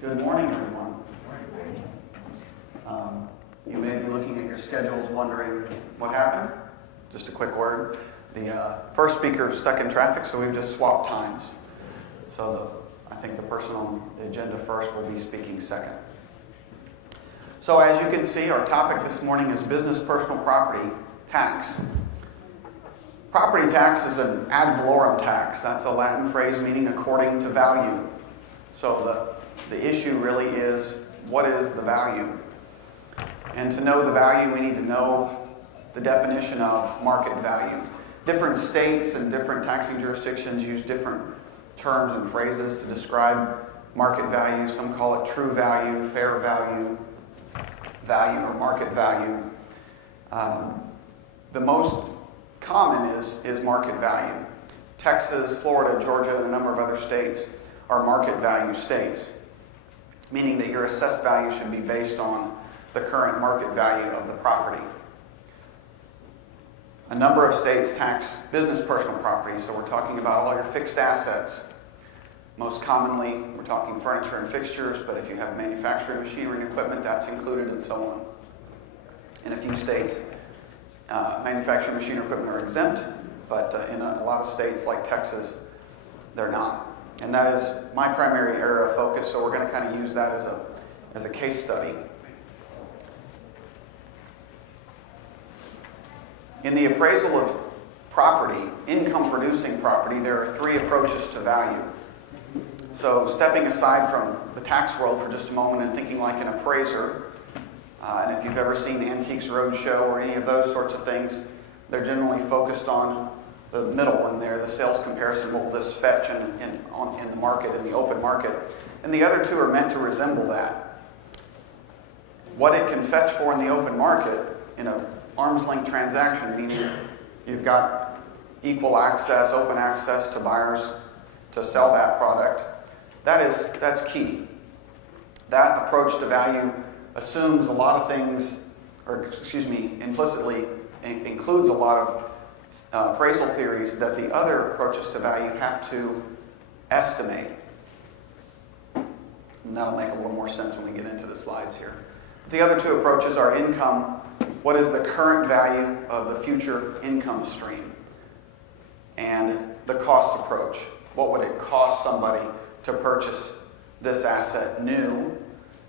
Good morning, everyone. You may be looking at your schedules wondering what happened. Just a quick word. The first speaker is stuck in traffic, so we've just swapped times. So I think the person on the agenda first will be speaking second. So as you can see, our topic this morning is business personal property tax. Property tax is an ad valorem tax. That's a Latin phrase meaning according to value. So the issue really is, what is the value? And to know the value, we need to know the definition of market value. Different states and different taxing jurisdictions use different terms and phrases to describe market value. Some call it true value, fair value, or market value. The most common is market value. Texas, Florida, Georgia, and a number of other states are market value states, meaning that your assessed value should be based on the current market value of the property. A number of states tax business personal property, so we're talking about all your fixed assets. Most commonly, we're talking furniture and fixtures, but if you have manufacturing machinery and equipment, that's included, and so on. In a few states, manufacturing machinery and equipment are exempt, but in a lot of states like Texas, they're not. And that is my primary area of focus, so we're going to kind of use that as a case study. In the appraisal of property, income-producing property, there are three approaches to value. So stepping aside from the tax world for just a moment and thinking like an appraiser, and if you've ever seen Antiques Roadshow or any of those sorts of things, they're generally focused on the middle one there, the sales comparison, what will this fetch in the market, in the open market. And the other two are meant to resemble that. What it can fetch for in the open market in an arm's length transaction, meaning you've got equal access, open access to buyers to sell that product, that's key. That approach to value assumes a lot of things, implicitly includes a lot of appraisal theories that the other approaches to value have to estimate. And that'll make a little more sense when we get into the slides here. The other two approaches are income. What is the current value of the future income stream? And the cost approach. What would it cost somebody to purchase this asset new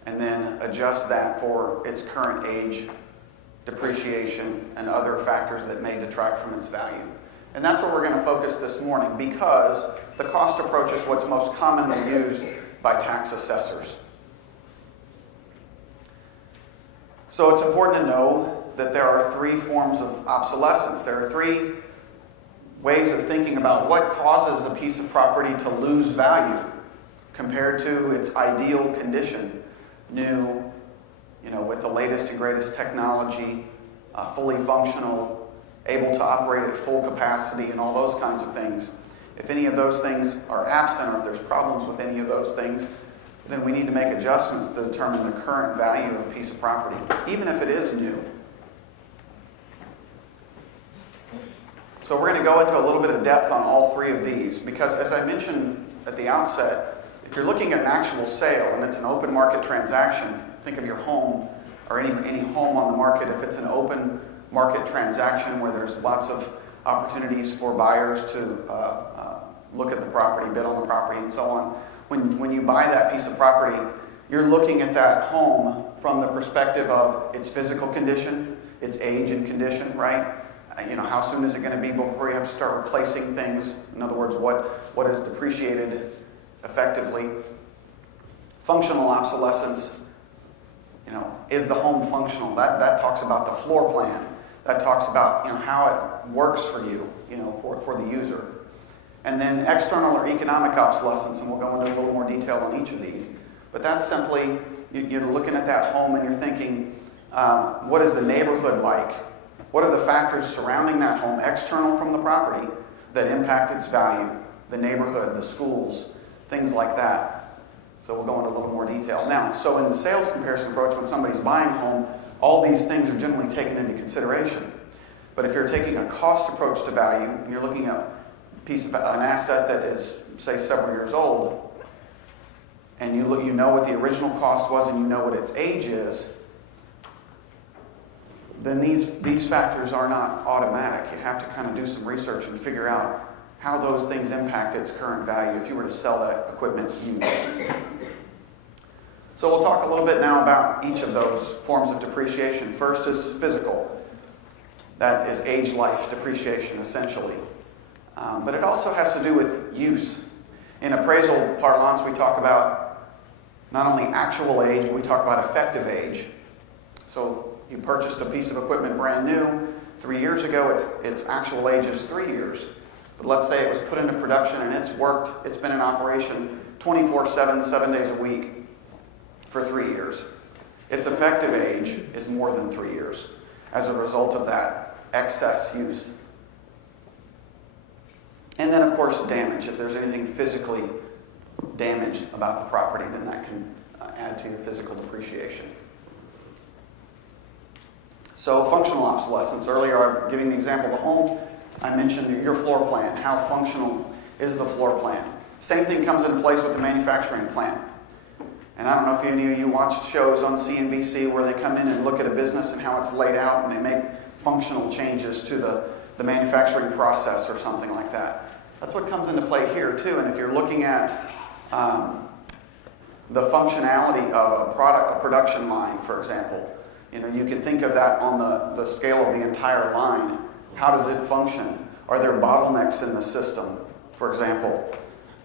and then adjust that for its current age, depreciation, and other factors that may detract from its value. And that's where we're going to focus this morning, because the cost approach is what's most commonly used by tax assessors. So it's important to know that there are three forms of obsolescence. There are three ways of thinking about what causes a piece of property to lose value compared to its ideal condition, new, with the latest and greatest technology, fully functional, able to operate at full capacity, and all those kinds of things. If any of those things are absent, or if there's problems with any of those things, then we need to make adjustments to determine the current value of a piece of property, even if it is new. So we're going to go into a little bit of depth on all three of these, because as I mentioned at the outset, if you're looking at an actual sale and it's an open market transaction, think of your home or any home on the market. If it's an open market transaction where there's lots of opportunities for buyers to look at the property, bid on the property, and so on, when you buy that piece of property, you're looking at that home from the perspective of its physical condition, its age and condition, right? How soon is it going to be before you have to start replacing things? In other words, what is depreciated effectively? Functional obsolescence. Is the home functional? That talks about the floor plan. That talks about how it works for you, for the user. And then external or economic obsolescence, and we'll go into a little more detail on each of these. But that's simply you're looking at that home and you're thinking, what is the neighborhood like? What are the factors surrounding that home, external from the property, that impact its value? The neighborhood, the schools, things like that. So we'll go into a little more detail. Now, so in the sales comparison approach, when somebody's buying a home, all these things are generally taken into consideration. But if you're taking a cost approach to value, and you're looking at an asset that is, say, several years old, and you know what the original cost was and you know what its age is, then these factors are not automatic. You have to kind of do some research and figure out how those things impact its current value if you were to sell that equipment used. So we'll talk a little bit now about each of those forms of depreciation. First is physical. That is age life depreciation, essentially. But it also has to do with use. In appraisal parlance, we talk about not only actual age, but we talk about effective age. So you purchased a piece of equipment brand new 3 years ago, its actual age is 3 years. But let's say it was put into production and it's been in operation 24/7, 7 days a week for 3 years. Its effective age is more than 3 years as a result of that excess use. And then, of course, damage. If there's anything physically damaged about the property, then that can add to your physical depreciation. So functional obsolescence. Earlier, I'm giving the example of the home. I mentioned your floor plan. How functional is the floor plan? Same thing comes into place with the manufacturing plant. And I don't know if any of you watched shows on CNBC where they come in and look at a business and how it's laid out and they make functional changes to the manufacturing process or something like that. That's what comes into play here too. And if you're looking at the functionality of a production line, for example, you can think of that on the scale of the entire line. How does it function? Are there bottlenecks in the system? For example,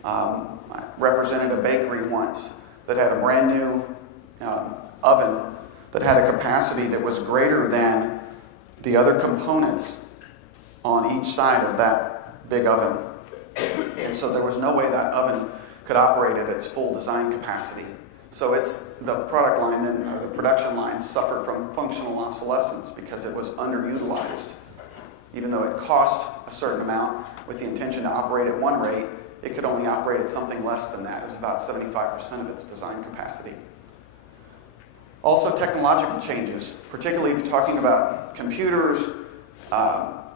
I represented a bakery once that had a brand new oven that had a capacity that was greater than the other components on each side of that big oven. And so there was no way that oven could operate at its full design capacity. So the product line then, or the production line, suffered from functional obsolescence because it was underutilized. Even though it cost a certain amount with the intention to operate at one rate, it could only operate at something less than that. It was about 75% of its design capacity. Also, technological changes, particularly if you're talking about computers,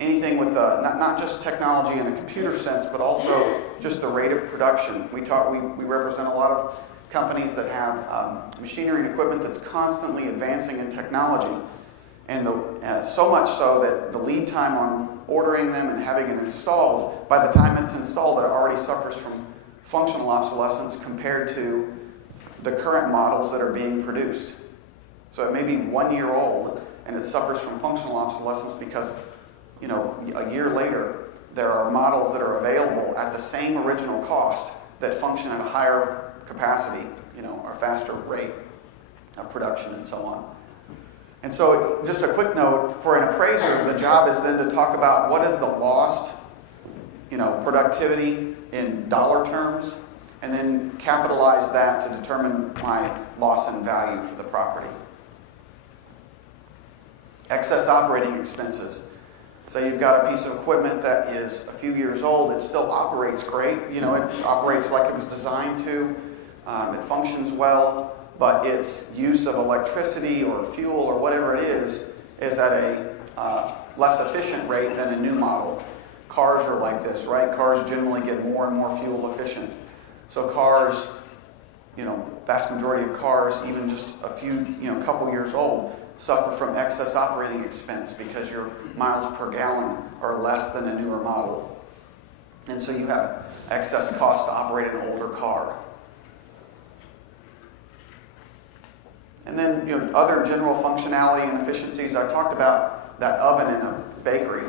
anything with not just technology in a computer sense, but also just the rate of production. We represent a lot of companies that have machinery and equipment that's constantly advancing in technology. And so much so that the lead time on ordering them and having it installed, by the time it's installed, it already suffers from functional obsolescence compared to the current models that are being produced. So it may be 1 year old and it suffers from functional obsolescence because, a year later, there are models that are available at the same original cost that function at a higher capacity, or faster rate of production and so on. And so just a quick note, for an appraiser, the job is then to talk about what is the lost, productivity in dollar terms, and then capitalize that to determine my loss in value for the property. Excess operating expenses. Say you've got a piece of equipment that is a few years old, it still operates great. It operates like it was designed to. It functions well. But its use of electricity or fuel or whatever it is at a less efficient rate than a new model. Cars are like this, right? Cars generally get more and more fuel efficient. So cars, vast majority of cars, even just a few, couple years old, suffer from excess operating expense because your miles per gallon are less than a newer model. And so you have excess cost to operate an older car. And then, other general functionality and efficiencies. I talked about that oven in a bakery.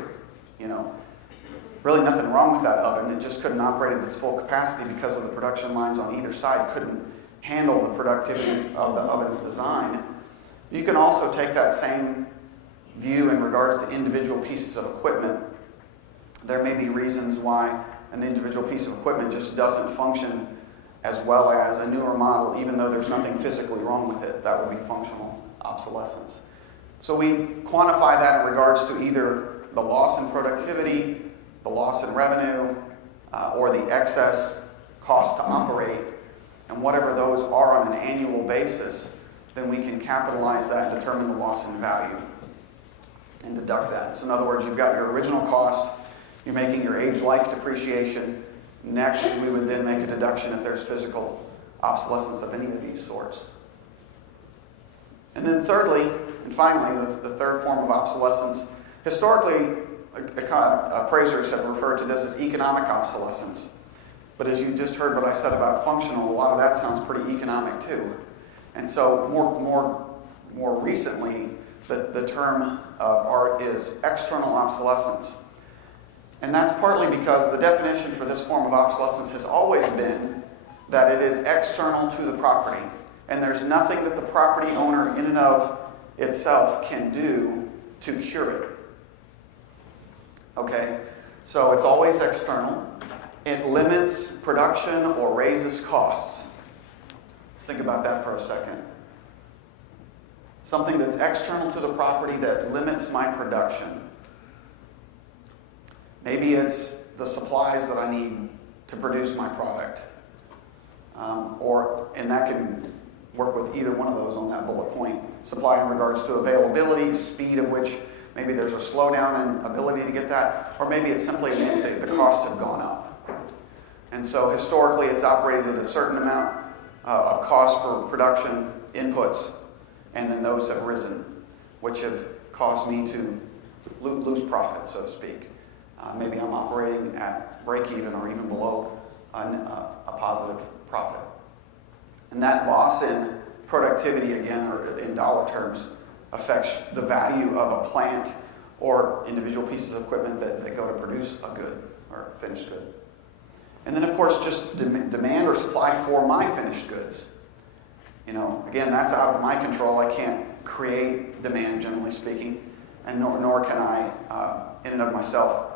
Really nothing wrong with that oven. It just couldn't operate at its full capacity because of the production lines on either side couldn't handle the productivity of the oven's design. You can also take that same view in regards to individual pieces of equipment. There may be reasons why an individual piece of equipment just doesn't function as well as a newer model, even though there's nothing physically wrong with it. That would be functional obsolescence. So we quantify that in regards to either the loss in productivity, the loss in revenue, or the excess cost to operate. And whatever those are on an annual basis, then we can capitalize that and determine the loss in value and deduct that. So in other words, you've got your original cost, you're making your age life depreciation. Next, we would then make a deduction if there's physical obsolescence of any of these sorts. And then thirdly, and finally, the third form of obsolescence, historically, appraisers have referred to this as economic obsolescence. But as you just heard what I said about functional, a lot of that sounds pretty economic too. And so more recently, the term of art is external obsolescence. And that's partly because the definition for this form of obsolescence has always been that it is external to the property. And there's nothing that the property owner in and of itself can do to cure it. Okay? So it's always external. It limits production or raises costs. Let's think about that for a second. Something that's external to the property that limits my production. Maybe it's the supplies that I need to produce my product. And that can work with either one of those on that bullet point. Supply in regards to availability, speed of which maybe there's a slowdown in ability to get that, or maybe it's simply the costs have gone up. And so historically it's operated at a certain amount of cost for production inputs, and then those have risen, which have caused me to lose profit, so to speak. Maybe I'm operating at break even or even below a positive profit. And that loss in productivity, again, or in dollar terms, affects the value of a plant or individual pieces of equipment that go to produce a good or finished good. And then, of course, just demand or supply for my finished goods. Again, that's out of my control. I can't create demand, generally speaking, and nor can I, in and of myself,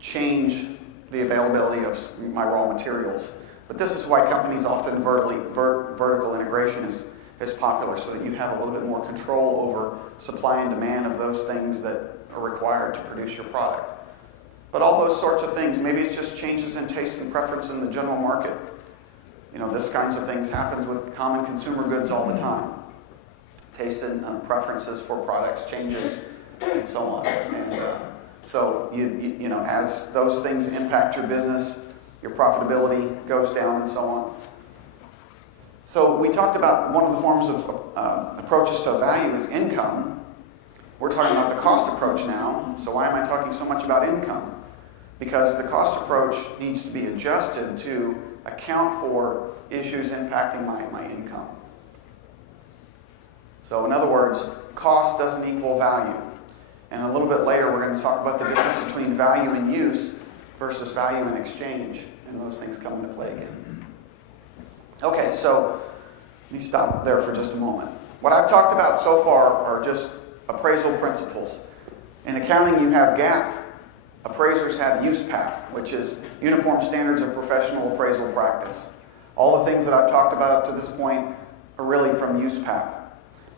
change the availability of my raw materials. But this is why companies often vertical integration is popular, so that you have a little bit more control over supply and demand of those things that are required to produce your product. But all those sorts of things, maybe it's just changes in taste and preference in the general market. This kinds of things happens with common consumer goods all the time. Taste and preferences for products changes and so on. And so as those things impact your business, your profitability goes down and so on. So we talked about one of the forms of approaches to value is income. We're talking about the cost approach now. So why am I talking so much about income? Because the cost approach needs to be adjusted to account for issues impacting my income. So in other words, cost doesn't equal value. And a little bit later we're going to talk about the difference between value in use versus value in exchange. And those things come into play again. Okay, so let me stop there for just a moment. What I've talked about so far are just appraisal principles. In accounting, you have GAAP. Appraisers have USPAP, which is Uniform Standards of Professional Appraisal Practice. All the things that I've talked about up to this point are really from USPAP.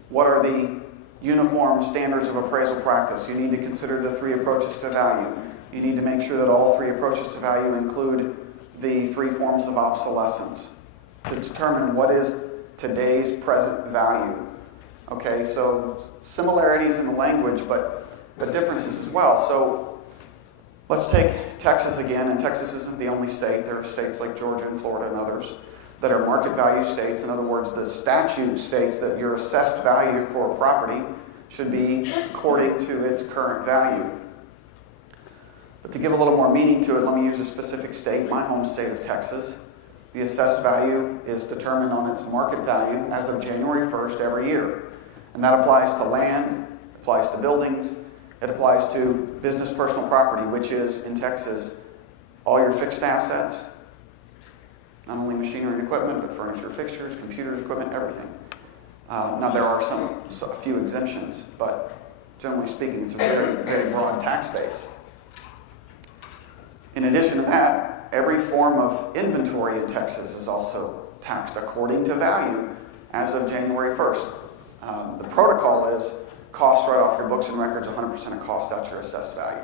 What are the Uniform Standards of Appraisal Practice? You need to consider the three approaches to value. You need to make sure that all three approaches to value include the three forms of obsolescence to determine what is today's present value. Okay, so similarities in the language, but differences as well. So let's take Texas again, and Texas isn't the only state. There are states like Georgia and Florida and others that are market value states. In other words, the statute states that your assessed value for a property should be according to its current value. But to give a little more meaning to it, let me use a specific state, my home state of Texas. The assessed value is determined on its market value as of January 1st every year. And that applies to land, applies to buildings, it applies to business personal property, which is, in Texas, all your fixed assets, not only machinery and equipment, but furniture, fixtures, computers, equipment, everything. Now there are a few exemptions, but generally speaking, it's a very, very broad tax base. In addition to that, every form of inventory in Texas is also taxed according to value as of January 1st. The protocol is cost right off your books and records, 100% of cost, that's your assessed value.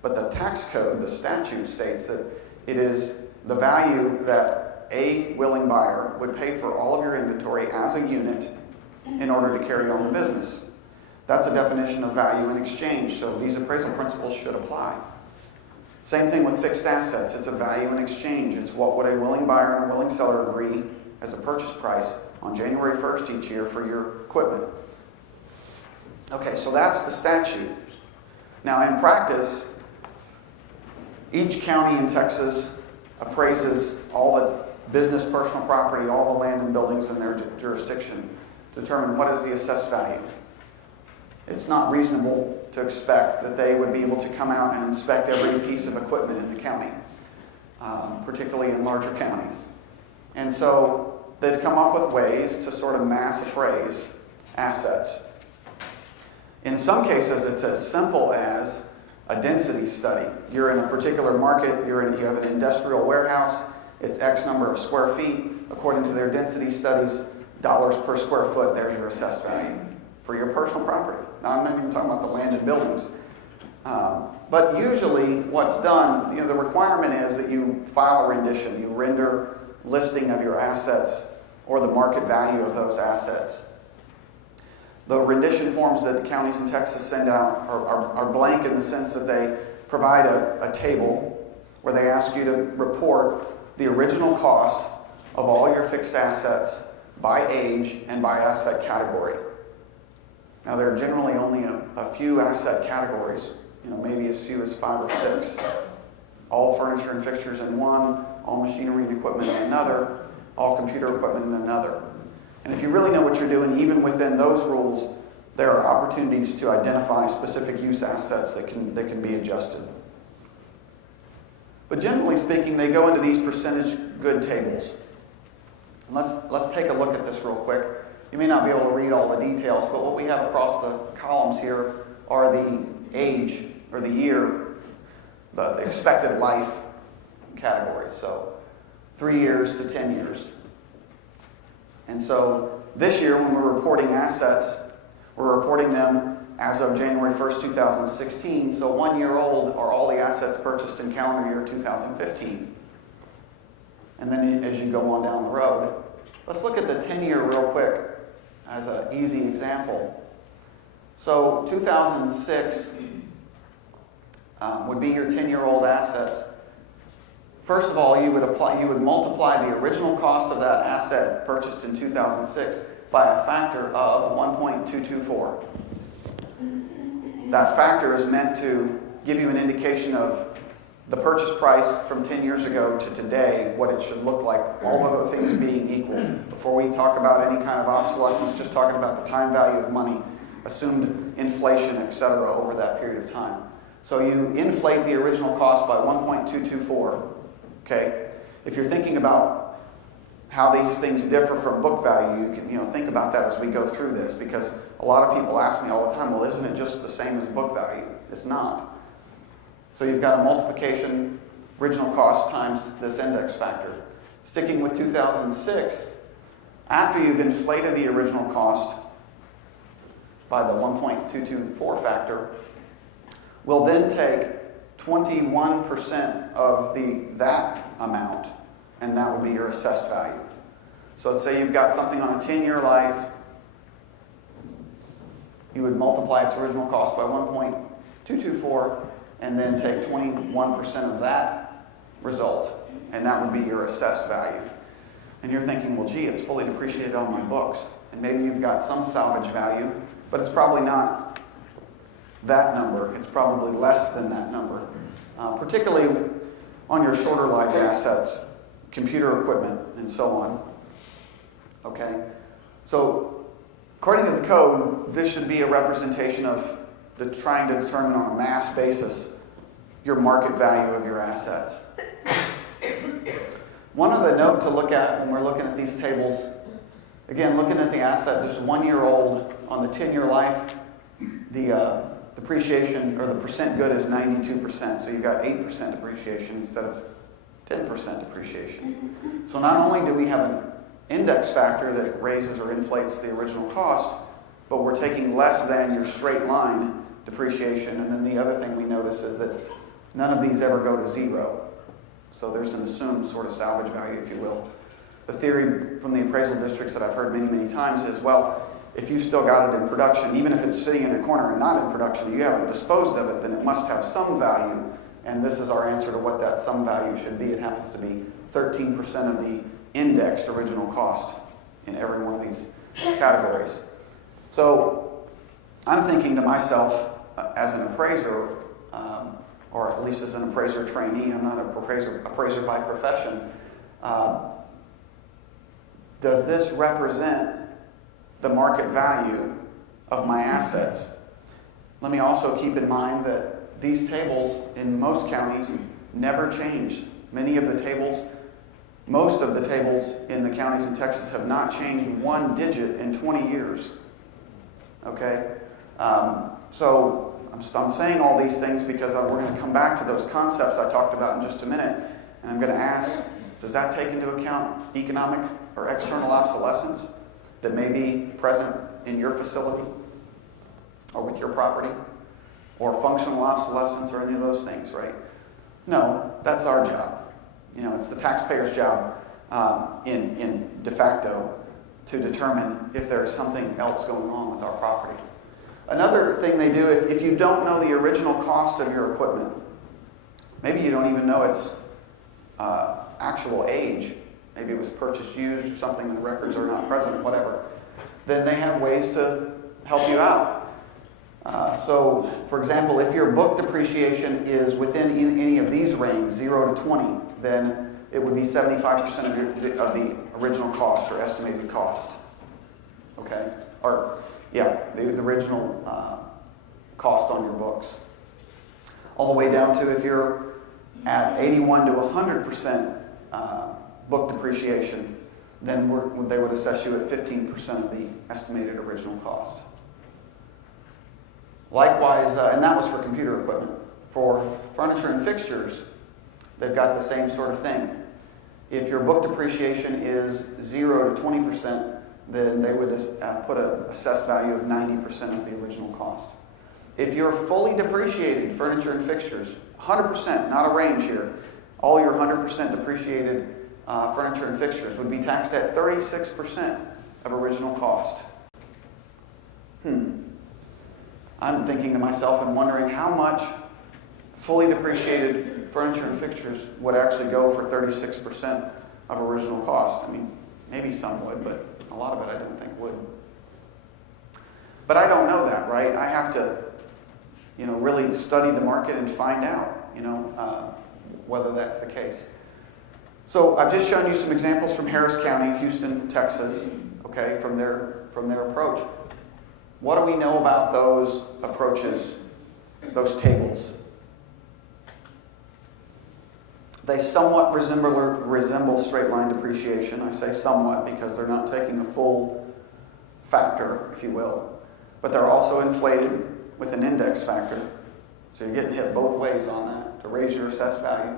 But the tax code, the statute states that it is the value that a willing buyer would pay for all of your inventory as a unit in order to carry on the business. That's a definition of value in exchange, so these appraisal principles should apply. Same thing with fixed assets. It's a value in exchange. It's what would a willing buyer and a willing seller agree as a purchase price on January 1st each year for your equipment. Okay, so that's the statute. Now in practice, each county in Texas appraises all the business, personal property, all the land and buildings in their jurisdiction to determine what is the assessed value. It's not reasonable to expect that they would be able to come out and inspect every piece of equipment in the county, particularly in larger counties. And so they've come up with ways to sort of mass appraise assets. In some cases, it's as simple as a density study. You're in a particular market, you have an industrial warehouse, it's X number of square feet. According to their density studies, dollars per square foot, there's your assessed value for your personal property. Now, I'm not even talking about the land and buildings. But usually what's done, the requirement is that you file a rendition. You render listing of your assets or the market value of those assets. The rendition forms that the counties in Texas send out are blank in the sense that they provide a table where they ask you to report the original cost of all your fixed assets by age and by asset category. Now, there are generally only a few asset categories, maybe as few as 5 or 6. All furniture and fixtures in one, all machinery and equipment in another, all computer equipment in another. And if you really know what you're doing, even within those rules, there are opportunities to identify specific use assets that can be adjusted. But generally speaking, they go into these percentage good tables. And let's take a look at this real quick. You may not be able to read all the details, but what we have across the columns here are the age or the year, the expected life categories. So 3 years to 10 years. And so this year, when we're reporting assets, we're reporting them as of January 1st, 2016. So 1 year old are all the assets purchased in calendar year 2015. And then as you go on down the road, let's look at the 10-year real quick as an easy example. So 2006 would be your 10-year-old assets. First of all, you would multiply the original cost of that asset purchased in 2006 by a factor of 1.224. That factor is meant to give you an indication of the purchase price from 10 years ago to today, what it should look like, all other things being equal. Before we talk about any kind of obsolescence, just talking about the time value of money, assumed inflation, etc., over that period of time. So you inflate the original cost by 1.224. Okay? If you're thinking about how these things differ from book value, you can think about that as we go through this, because a lot of people ask me all the time, well, isn't it just the same as book value? It's not. So you've got a multiplication, original cost times this index factor. Sticking with 2006, after you've inflated the original cost by the 1.224 factor, we'll then take 21% of that amount, and that would be your assessed value. So let's say you've got something on a 10-year life. You would multiply its original cost by 1.224 and then take 21% of that result, and that would be your assessed value. And you're thinking, well, gee, it's fully depreciated on my books. And maybe you've got some salvage value, but it's probably not that number. It's probably less than that number, particularly on your shorter lived assets, computer equipment, and so on. Okay? So according to the code, this should be a representation of trying to determine on a mass basis your market value of your assets. One other note to look at when we're looking at these tables, again, looking at the asset just 1 year old on the 10-year life, the depreciation or the percent good is 92%. So you've got 8% depreciation instead of 10% depreciation. So not only do we have an index factor that raises or inflates the original cost, but we're taking less than your straight line depreciation. And then the other thing we notice is that none of these ever go to zero. So there's an assumed sort of salvage value, if you will. The theory from the appraisal districts that I've heard many, many times is, well, if you've still got it in production, even if it's sitting in a corner and not in production, you haven't disposed of it, then it must have some value and this is our answer to what that sum value should be. It happens to be 13% of the indexed original cost in every one of these categories. So I'm thinking to myself, as an appraiser, or at least as an appraiser trainee, I'm not an appraiser by profession, does this represent the market value of my assets? Let me also keep in mind that these tables in most counties never change. Most of the tables in the counties in Texas have not changed one digit in 20 years. Okay? So I'm saying all these things because we're going to come back to those concepts I talked about in just a minute, and I'm going to ask, does that take into account economic or external obsolescence that may be present in your facility or with your property, or functional obsolescence or any of those things, right? No, that's our job. It's the taxpayer's job in de facto to determine if there's something else going on with our property. Another thing they do, if you don't know the original cost of your equipment, maybe you don't even know its actual age, maybe it was purchased used or something and the records are not present, whatever, then they have ways to help you out. So, for example, if your book depreciation is within any of these ranges, 0 to 20, then it would be 75% of the original cost or estimated cost. Okay? The original cost on your books. All the way down to if you're at 81 to 100% book depreciation, then they would assess you at 15% of the estimated original cost. Likewise, and that was for computer equipment. For furniture and fixtures, they've got the same sort of thing. If your book depreciation is 0 to 20%, then they would put an assessed value of 90% of the original cost. If you're fully depreciated furniture and fixtures, 100%, not a range here, all your 100% depreciated furniture and fixtures would be taxed at 36% of original cost. I'm thinking to myself and wondering how much fully depreciated furniture and fixtures would actually go for 36% of original cost. I mean, maybe some would, but a lot of it I don't think would. But I don't know that, right? I have to, really study the market and find out, whether that's the case. So I've just shown you some examples from Harris County, Houston, Texas, okay, from their approach. What do we know about those approaches, those tables? They somewhat resemble straight line depreciation. I say somewhat because they're not taking a full factor, if you will. But they're also inflated with an index factor. So you're getting hit both ways on that to raise your assessed value.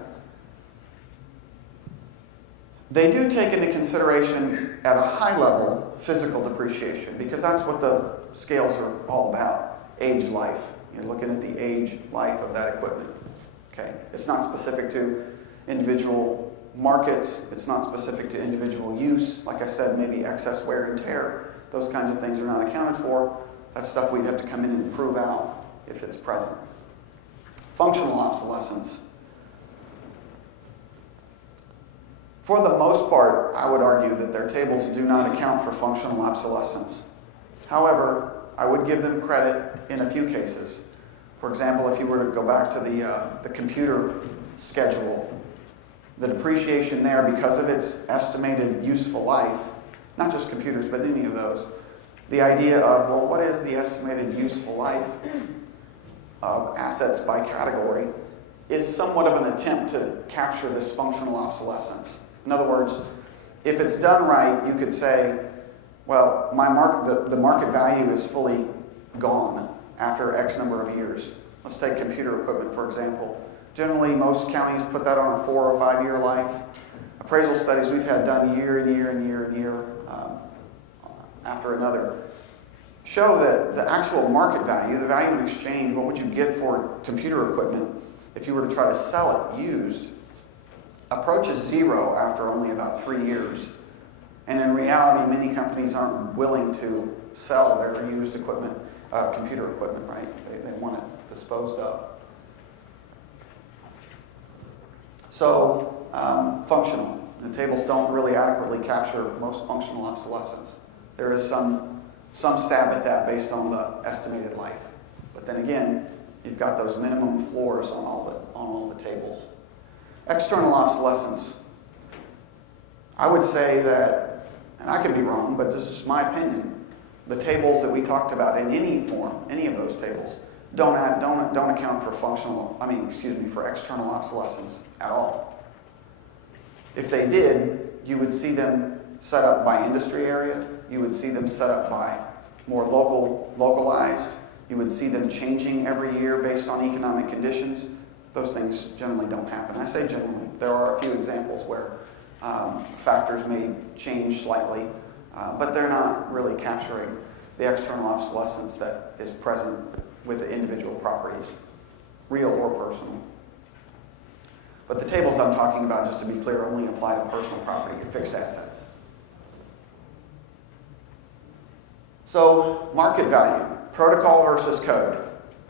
They do take into consideration at a high level physical depreciation because that's what the scales are all about, age life. You're looking at the age life of that equipment. Okay? It's not specific to individual markets. It's not specific to individual use. Like I said, maybe excess wear and tear. Those kinds of things are not accounted for. That's stuff we'd have to come in and prove out if it's present. Functional obsolescence. For the most part, I would argue that their tables do not account for functional obsolescence. However, I would give them credit in a few cases. For example, if you were to go back to the computer schedule, the depreciation there, because of its estimated useful life, not just computers, but any of those, the idea of, well, what is the estimated useful life of assets by category is somewhat of an attempt to capture this functional obsolescence. In other words, if it's done right, you could say, well, the market value is fully gone after X number of years. Let's take computer equipment, for example. Generally, most counties put that on a 4 or 5 year life. Appraisal studies we've had done year and year and year and year after another show that the actual market value, the value in exchange, what would you get for computer equipment if you were to try to sell it used, approaches 0 after only about 3 years. And in reality, many companies aren't willing to sell their used equipment, computer equipment, right? They want it disposed of. So, functional. The tables don't really adequately capture most functional obsolescence. There is some stab at that based on the estimated life. But then again, you've got those minimum floors on all the tables. External obsolescence. I would say that, and I could be wrong, but this is my opinion, the tables that we talked about in any form, any of those tables, don't account for for external obsolescence at all. If they did, you would see them set up by industry area. You would see them set up by more localized. You would see them changing every year based on economic conditions. Those things generally don't happen. I say generally. There are a few examples where factors may change slightly, but they're not really capturing the external obsolescence that is present with the individual properties, real or personal. But the tables I'm talking about, just to be clear, only apply to personal property or fixed assets. So, market value, protocol versus code.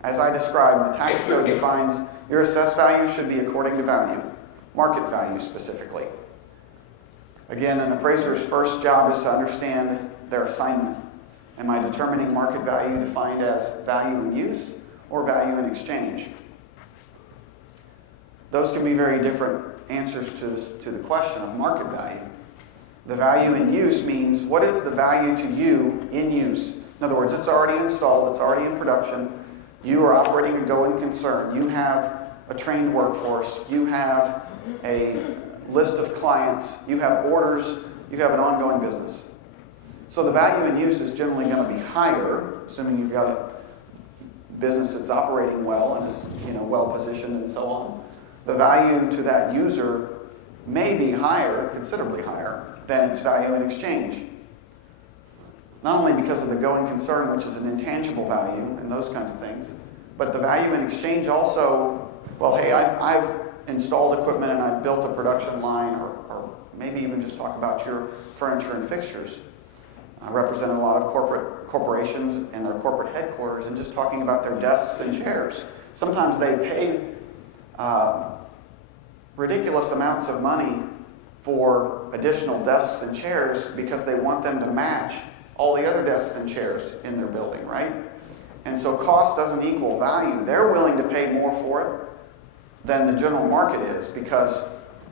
As I described, the tax code defines your assessed value should be according to value, market value specifically. Again, an appraiser's first job is to understand their assignment. Am I determining market value defined as value in use or value in exchange? Those can be very different answers to the question of market value. The value in use means what is the value to you in use? In other words, it's already installed, it's already in production. You are operating a going concern. You have a trained workforce. You have a list of clients. You have orders. You have an ongoing business. So the value in use is generally going to be higher, assuming you've got a business that's operating well and is well positioned and so on. The value to that user may be higher, considerably higher, than its value in exchange. Not only because of the going concern, which is an intangible value and those kinds of things, but the value in exchange also, well, hey, I've installed equipment and I've built a production line, or maybe even just talk about your furniture and fixtures. I represent a lot of corporations and their corporate headquarters, and just talking about their desks and chairs. Sometimes they pay ridiculous amounts of money for additional desks and chairs because they want them to match all the other desks and chairs in their building, right? And so cost doesn't equal value. They're willing to pay more for it than the general market is because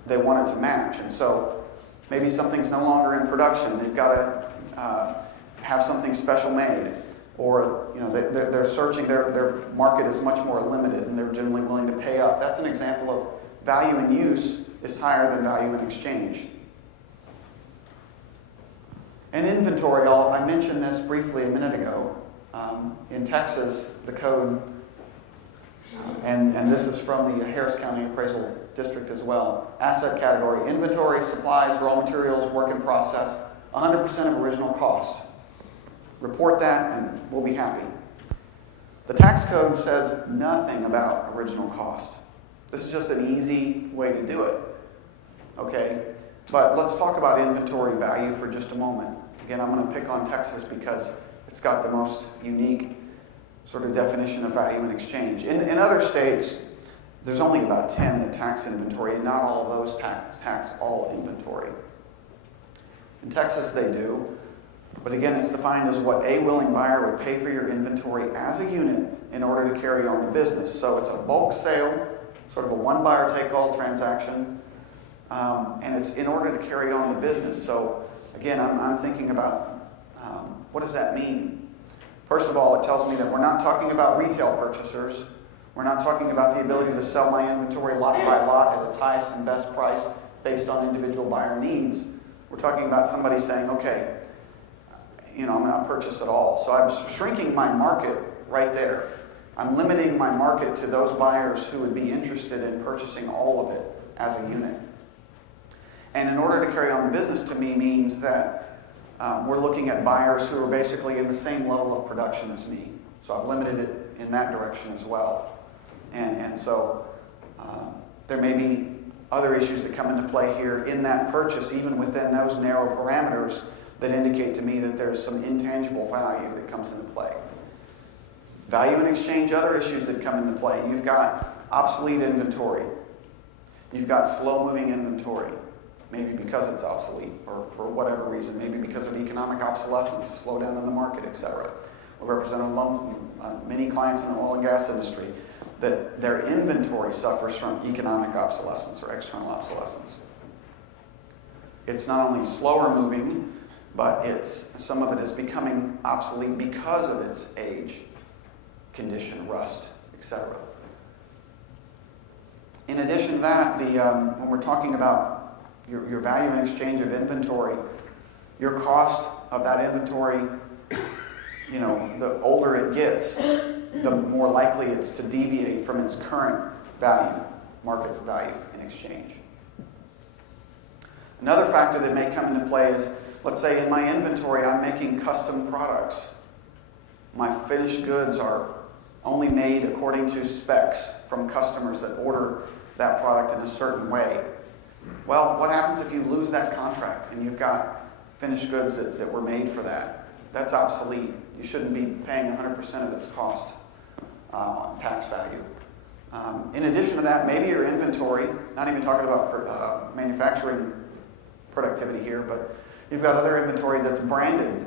they want it to match. And so maybe something's no longer in production. They've got to have something special made. Or they're searching, their market is much more limited and they're generally willing to pay up. That's an example of value in use is higher than value in exchange. And inventory, I mentioned this briefly a minute ago. In Texas, the code, and this is from the Harris County Appraisal District as well, asset category, inventory, supplies, raw materials, work in process, 100% of original cost. Report that and we'll be happy. The tax code says nothing about original cost. This is just an easy way to do it. Okay? But let's talk about inventory value for just a moment. Again, I'm going to pick on Texas because it's got the most unique sort of definition of value in exchange. In other states, there's only about 10 that tax inventory, and not all of those tax all inventory. In Texas, they do. But again, it's defined as what a willing buyer would pay for your inventory as a unit in order to carry on the business. So it's a bulk sale, sort of a one-buyer-take-all transaction, and it's in order to carry on the business. So again, I'm thinking about what does that mean? First of all, it tells me that we're not talking about retail purchasers. We're not talking about the ability to sell my inventory lot by lot at its highest and best price based on individual buyer needs. We're talking about somebody saying, okay, I'm going to purchase it all. So I'm shrinking my market right there. I'm limiting my market to those buyers who would be interested in purchasing all of it as a unit. And in order to carry on the business to me means that we're looking at buyers who are basically in the same level of production as me. So I've limited it in that direction as well. And so there may be other issues that come into play here in that purchase, even within those narrow parameters that indicate to me that there's some intangible value that comes into play. Value in exchange, other issues that come into play. You've got obsolete inventory. You've got slow-moving inventory, maybe because it's obsolete, or for whatever reason, maybe because of economic obsolescence, a slowdown in the market, etc. We represent many clients in the oil and gas industry that their inventory suffers from economic obsolescence or external obsolescence. It's not only slower moving, but some of it is becoming obsolete because of its age, condition, rust, etc. In addition to that, when we're talking about your value in exchange of inventory, your cost of that inventory, the older it gets, the more likely it's to deviate from its current value, market value in exchange. Another factor that may come into play is, let's say in my inventory I'm making custom products. My finished goods are only made according to specs from customers that order that product in a certain way. Well, what happens if you lose that contract and you've got finished goods that were made for that? That's obsolete. You shouldn't be paying 100% of its cost on tax value. In addition to that, maybe your inventory, not even talking about manufacturing productivity here, but you've got other inventory that's branded.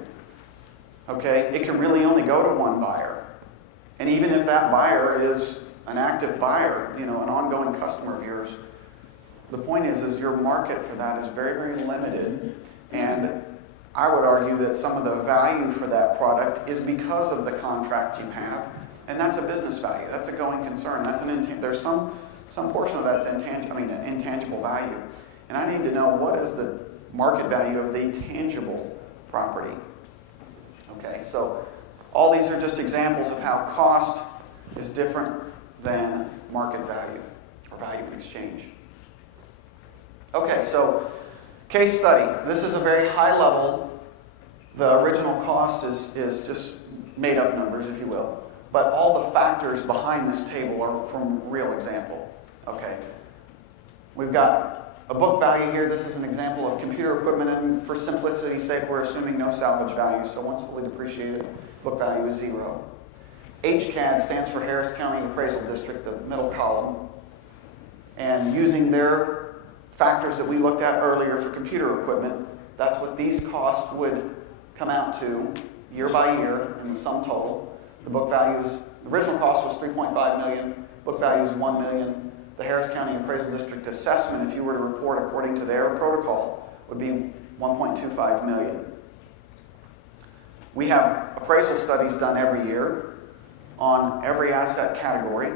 Okay, it can really only go to one buyer. And even if that buyer is an active buyer, an ongoing customer of yours, the point is your market for that is very, very limited. And I would argue that some of the value for that product is because of the contract you have, and that's a business value. That's a going concern. There's some portion of that's intangible value, and I need to know what is the market value of the tangible property. Okay, so all these are just examples of how cost is different than market value or value in exchange. Okay, so case study. This is a very high level. The original cost is just made up numbers, if you will. But all the factors behind this table are from real example. Okay. We've got a book value here. This is an example of computer equipment, and for simplicity's sake, we're assuming no salvage value. So once fully depreciated, book value is 0. HCAD stands for Harris County Appraisal District, the middle column. And using their factors that we looked at earlier for computer equipment, that's what these costs would come out to year by year in the sum total. The original cost was $3.5 million, book value is $1 million. The Harris County Appraisal District assessment, if you were to report according to their protocol, would be $1.25 million. We have appraisal studies done every year on every asset category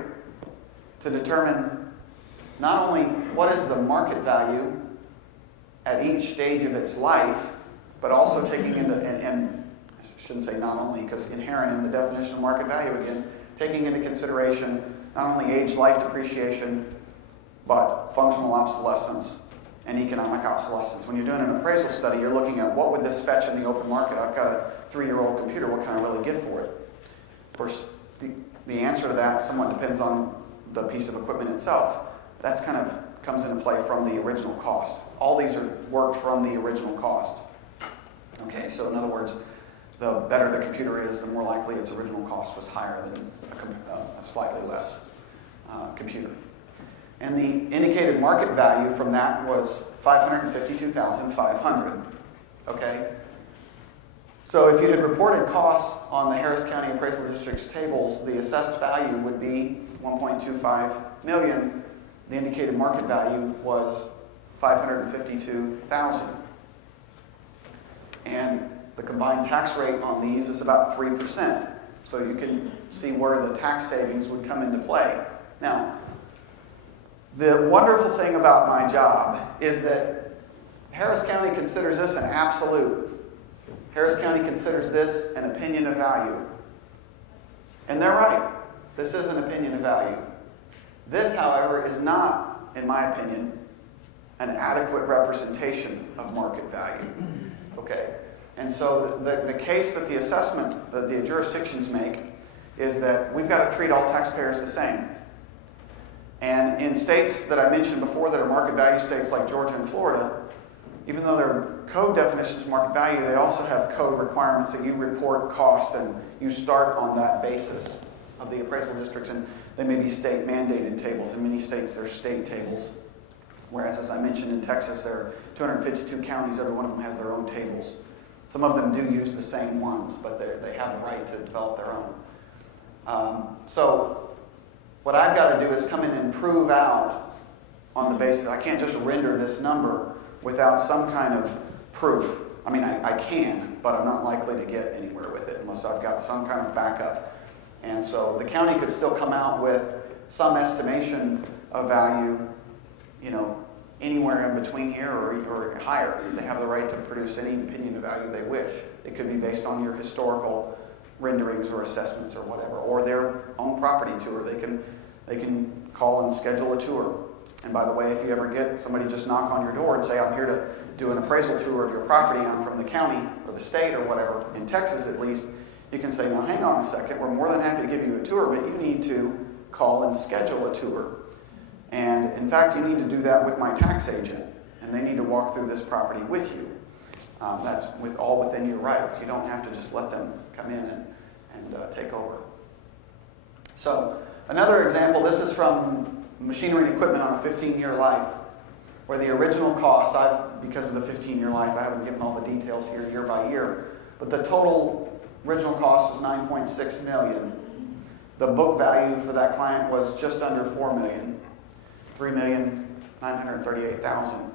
to determine not only what is the market value at each stage of its life, but also taking into, and I shouldn't say not only, because inherent in the definition of market value again, taking into consideration not only age, life depreciation, but functional obsolescence and economic obsolescence. When you're doing an appraisal study, you're looking at what would this fetch in the open market. I've got a 3-year-old computer, what can I really get for it? Of course, the answer to that somewhat depends on the piece of equipment itself. That's kind of comes into play from the original cost. All these are worked from the original cost. Okay, so in other words, the better the computer is, the more likely its original cost was higher than a slightly less computer. And the indicated market value from that was $552,500. Okay? So if you had reported costs on the Harris County Appraisal District's tables, the assessed value would be $1.25 million. The indicated market value was $552,000. And the combined tax rate on these is about 3%. So you can see where the tax savings would come into play. Now, the wonderful thing about my job is that Harris County considers this an absolute. Harris County considers this an opinion of value. And they're right. This is an opinion of value. This, however, is not, in my opinion, an adequate representation of market value. Okay? And so the case that the assessment that the jurisdictions make is that we've got to treat all taxpayers the same. And in states that I mentioned before that are market value states like Georgia and Florida, even though their code definitions of market value, they also have code requirements that you report cost and you start on that basis of the appraisal districts. And they may be state mandated tables. In many states, there's state tables. Whereas, as I mentioned, in Texas, there are 252 counties. Every one of them has their own tables. Some of them do use the same ones, but they have the right to develop their own. So what I've got to do is come in and prove out on the basis. I can't just render this number without some kind of proof. I mean, I can, but I'm not likely to get anywhere with it unless I've got some kind of backup. And so the county could still come out with some estimation of value, anywhere in between here or higher. They have the right to produce any opinion of value they wish. It could be based on your historical renderings or assessments or whatever, or their own property tour. They can call and schedule a tour. And by the way, if you ever get somebody just knock on your door and say, I'm here to do an appraisal tour of your property, I'm from the county or the state or whatever, in Texas at least, you can say, now hang on a second, we're more than happy to give you a tour, but you need to call and schedule a tour. And in fact, you need to do that with my tax agent, and they need to walk through this property with you. That's all within your rights. You don't have to just let them come in and take over. So another example, this is from machinery and equipment on a 15-year life, where the original cost, because of the 15-year life, I haven't given all the details here year by year, but the total original cost was $9.6 million. The book value for that client was just under $4 million, $3,938,000.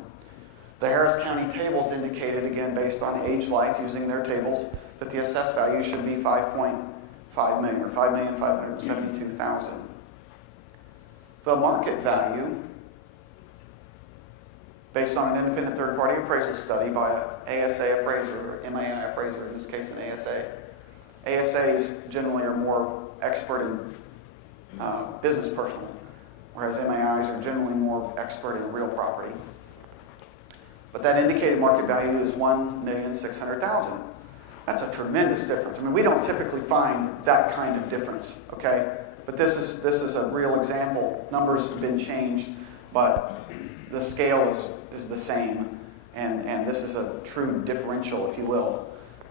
The Harris County tables indicated, again, based on age life, using their tables, that the assessed value should be $5.5 million, or $5,572,000. The market value, based on an independent third-party appraisal study by an ASA appraiser, or MAI appraiser, in this case an ASA. ASAs generally are more expert in business personal, whereas MAIs are generally more expert in real property. But that indicated market value is $1,600,000. That's a tremendous difference. I mean, we don't typically find that kind of difference, okay? But this is a real example. Numbers have been changed, but the scale is the same, and this is a true differential, if you will,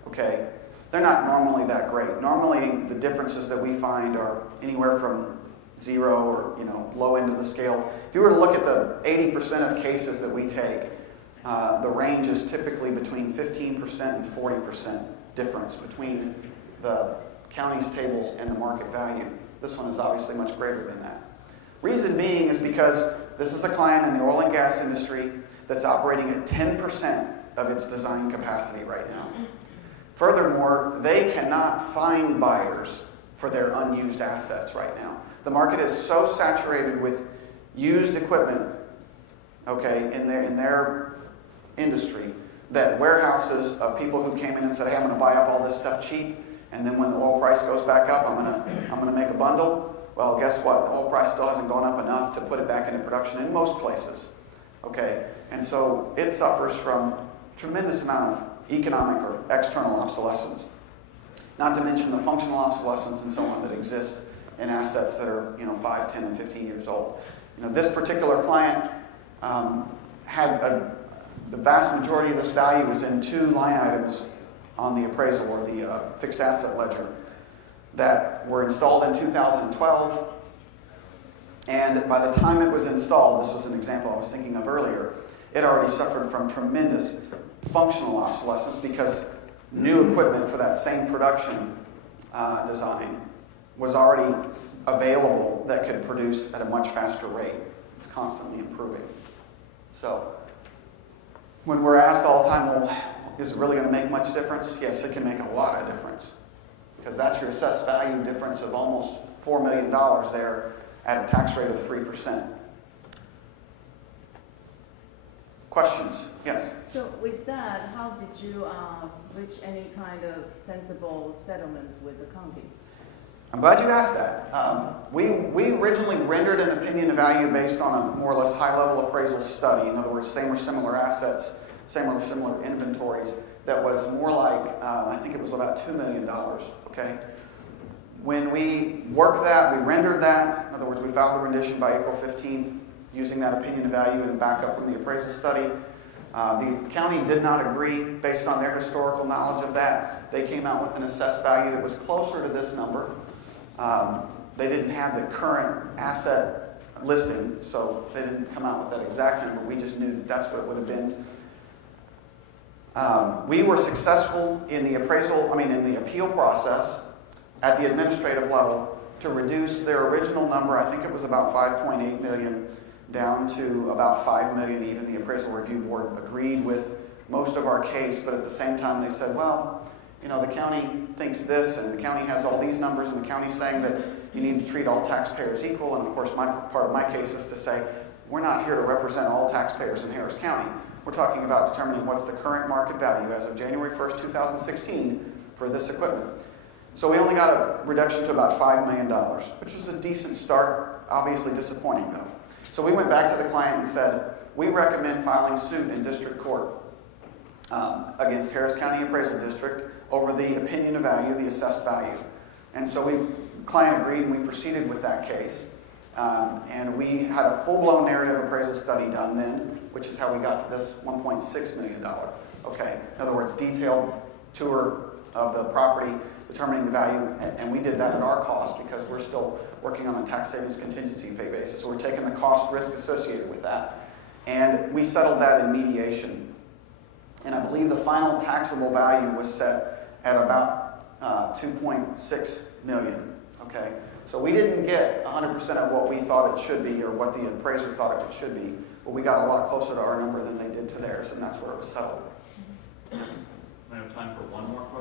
okay? They're not normally that great. Normally, the differences that we find are anywhere from 0 or low end of the scale. If you were to look at the 80% of cases that we take, the range is typically between 15% and 40% difference between the county's tables and the market value. This one is obviously much greater than that. Reason being is because this is a client in the oil and gas industry that's operating at 10% of its design capacity right now. Furthermore, they cannot find buyers for their unused assets right now. The market is so saturated with used equipment, okay, in their industry, that warehouses of people who came in and said, hey, I'm going to buy up all this stuff cheap, and then when the oil price goes back up, I'm going to make a bundle. Well, guess what? The oil price still hasn't gone up enough to put it back into production in most places, okay? And so it suffers from a tremendous amount of economic or external obsolescence, not to mention the functional obsolescence and so on that exist in assets that are 5, 10, and 15 years old. This particular client had the vast majority of this value was in 2 line items on the appraisal or the fixed asset ledger that were installed in 2012. And by the time it was installed, this was an example I was thinking of earlier, it already suffered from tremendous functional obsolescence because new equipment for that same production design was already available that could produce at a much faster rate. It's constantly improving. So when we're asked all the time, well, is it really going to make much difference? Yes, it can make a lot of difference, because that's your assessed value difference of almost $4 million there at a tax rate of 3%. Questions? Yes? So with that, how did you reach any kind of sensible settlements with the county? I'm glad you asked that. We originally rendered an opinion of value based on a more or less high-level appraisal study. In other words, same or similar assets, same or similar inventories. That was more like, I think it was about $2 million, okay? When we worked that, we rendered that. In other words, we filed the rendition by April 15th using that opinion of value and backup from the appraisal study. The county did not agree based on their historical knowledge of that. They came out with an assessed value that was closer to this number. They didn't have the current asset listing, so they didn't come out with that exact number. We just knew that that's what it would have been. We were successful in the in the appeal process at the administrative level to reduce their original number. I think it was about 5.8 million down to about 5 million. Even the appraisal review board agreed with most of our case, but at the same time they said, well, you know, the county thinks this, and the county has all these numbers, and the county's saying that you need to treat all taxpayers equal. And of course, part of my case is to say, we're not here to represent all taxpayers in Harris County. We're talking about determining what's the current market value as of January 1st, 2016 for this equipment. So we only got a reduction to about $5 million, which was a decent start, obviously disappointing though. So we went back to the client and said, we recommend filing suit in district court against Harris County Appraisal District over the opinion of value, the assessed value. And so the client agreed and we proceeded with that case. And we had a full-blown narrative appraisal study done then, which is how we got to this $1.6 million. Okay, in other words, detailed tour of the property, determining the value, and we did that at our cost because we're still working on a tax savings contingency fee basis. So we're taking the cost risk associated with that. And we settled that in mediation. And I believe the final taxable value was set at about 2.6 million. Okay, so we didn't get 100% of what we thought it should be or what the appraiser thought it should be, but we got a lot closer to our number than they did to theirs, and that's where it was settled. I have time for one more question.